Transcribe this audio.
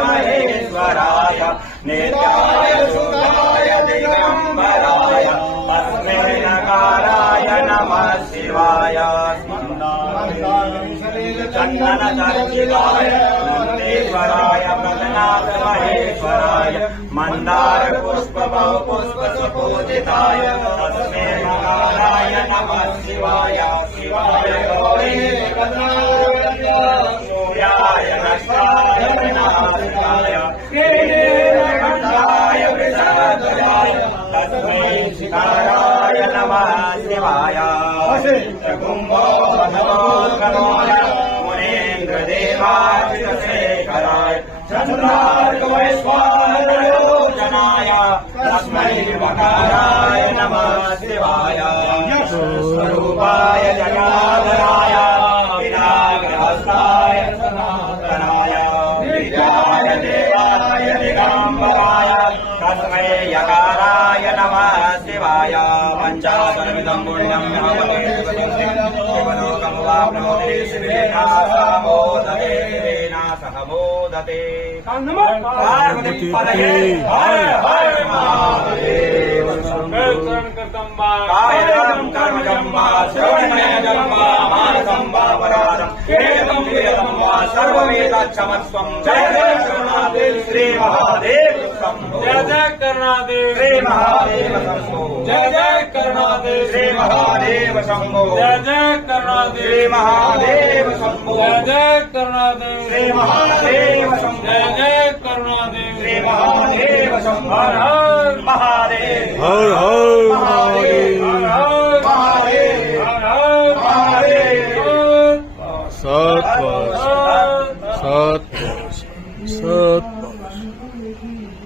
महेश्वराय नित्याय सुधाय दिगंबराय तस्मै नकाराय नमः शिवाय चंदन चर्चिताय नंदीश्वराय प्रजनाथ महेश्वराय मंदार पुष्प बहु पुष्प सुपूजिताय तस्मै नकाराय नमः शिवाय शिवाय गौरी सूर्याय नष्टाय विनाशाय नीलकंठाय वृषध्वजाय तस्मै शिखाराय नमः शिवाय कुंभो भगवोत्कराय मुनीन्द्रदेवाभिषेकराय चन्द्रार्कवैश्वानरयोजनाय तस्मै मकाराय नमः शिवाय स्वरूपाय जटाधराय विनाग्रहस्ताय सनातनाय विद्याय देवाय दिगंबराय तस्मै यकाराय नमः शिवाय पञ्चाशन्वितं पुण्यं शिवलोकमुवाप्नोति शिवेन सह मोदते पार्वतीपदये हर हर महादेव कायं कर्मजं वा श्रवणमयजं वा मानसं वा परारं वेदं वेदं वा सर्ववेदक्षमस्वं जय जय करुणादेव श्री महादेव शंभो जय जय करुणादेव श्री महादेव शंभो जय जय करुणादेव श्री महादेव शंभो जय जय करुणादेव श्री महादेव शंभो जय जय करुणादेव श्री महादेव शंभो जय जय करुणादेव श्री महादेव शंभो हर हर महादेव हर हर महादेव हर हर महादेव हर हर महादेव सत वर्ष सत वर्ष सत वर्ष